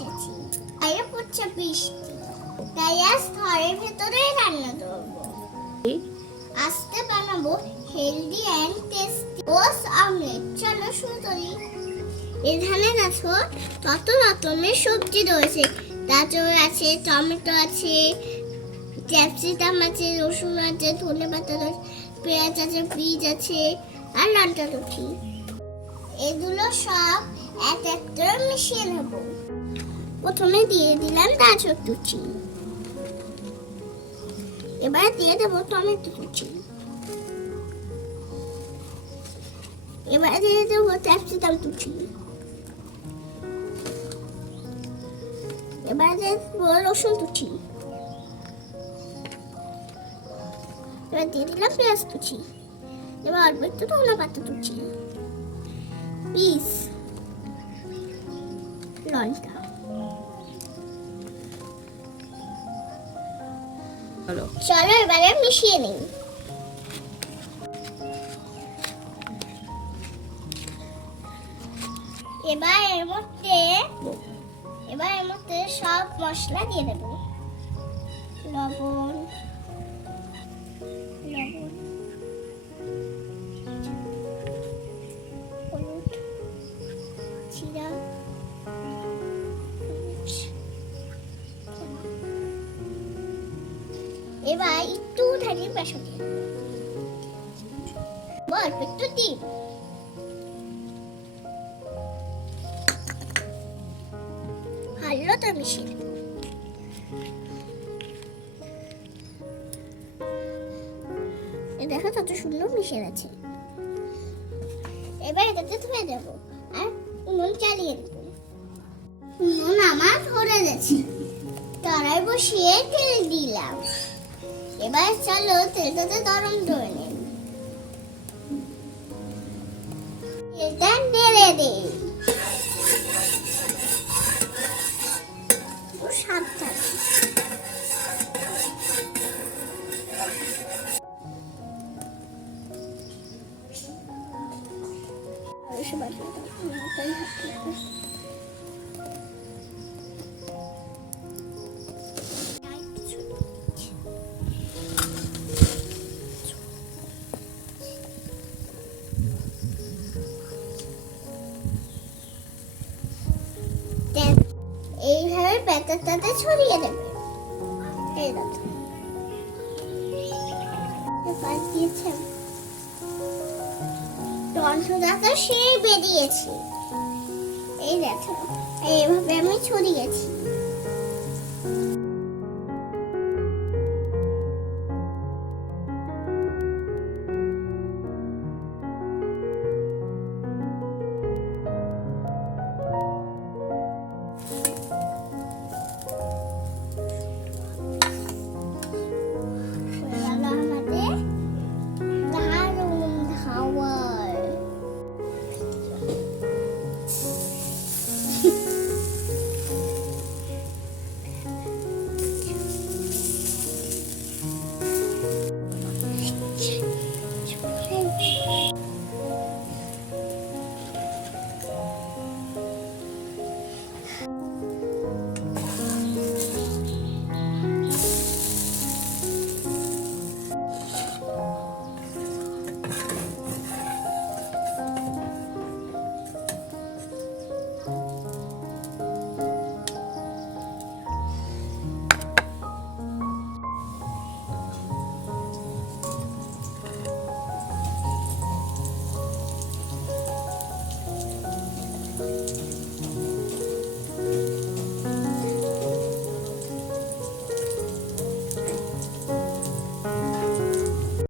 এসেছি বাইরে পড়ছে বৃষ্টি। তাই আজ ঘরের ভেতরে রান্না করব। আজকে বানাবো healthy and tasty oats omelette চলো শুরু করি এখানে দেখো কত রকমের সবজি রয়েছে। গাজর আছে, টমেটো আছে, ক্যাপসিকাম আছে, রসুন আছে, ধনে পাতা আছে পেঁয়াজ আছে, বীজ আছে, আর লঙ্কা রুটি এগুলো সব এক এক করে মিশিয়ে নেব। প্রথমে দিয়ে দিলাম গাজর কুচি। এবার দিয়ে দেবো টমেটো কুচি। এবার দিয়ে দেবো ক্যাপসিকাম কুচি। এবার দিয়ে দেবো রসুন কুচি। এবার দিয়ে দিলাম পেঁয়াজ কুচি। এবার অল্প একটু ধনে পাতা কুচি। পিস। লঙ্কা। হলো চলো এবারে মিশিয়ে নিই। এবার এর মধ্যে, এবার এর মধ্যে সব মশলা দিয়ে দেব। লবণ এবার একটু ঢালি বেসন দিয়ে। একটু দিন ভালো তো মিশিয়ে দেখো কত সুন্দর মিশে গেছে এবার এটাতে ধুয়ে দেব আর উনুন চালিয়ে দেব। উনুন আমার ধরে গেছে। কড়াই বসিয়ে তেল দিলাম। এবার চলো তেলটাতে গরম করে নিন তেলটা ও সাবধানে। এসে ব্যাটারটাতে ছড়িয়ে দেবে। বেরিয়েছে। এই দেখো এইভাবে আমি ছড়িয়েছি।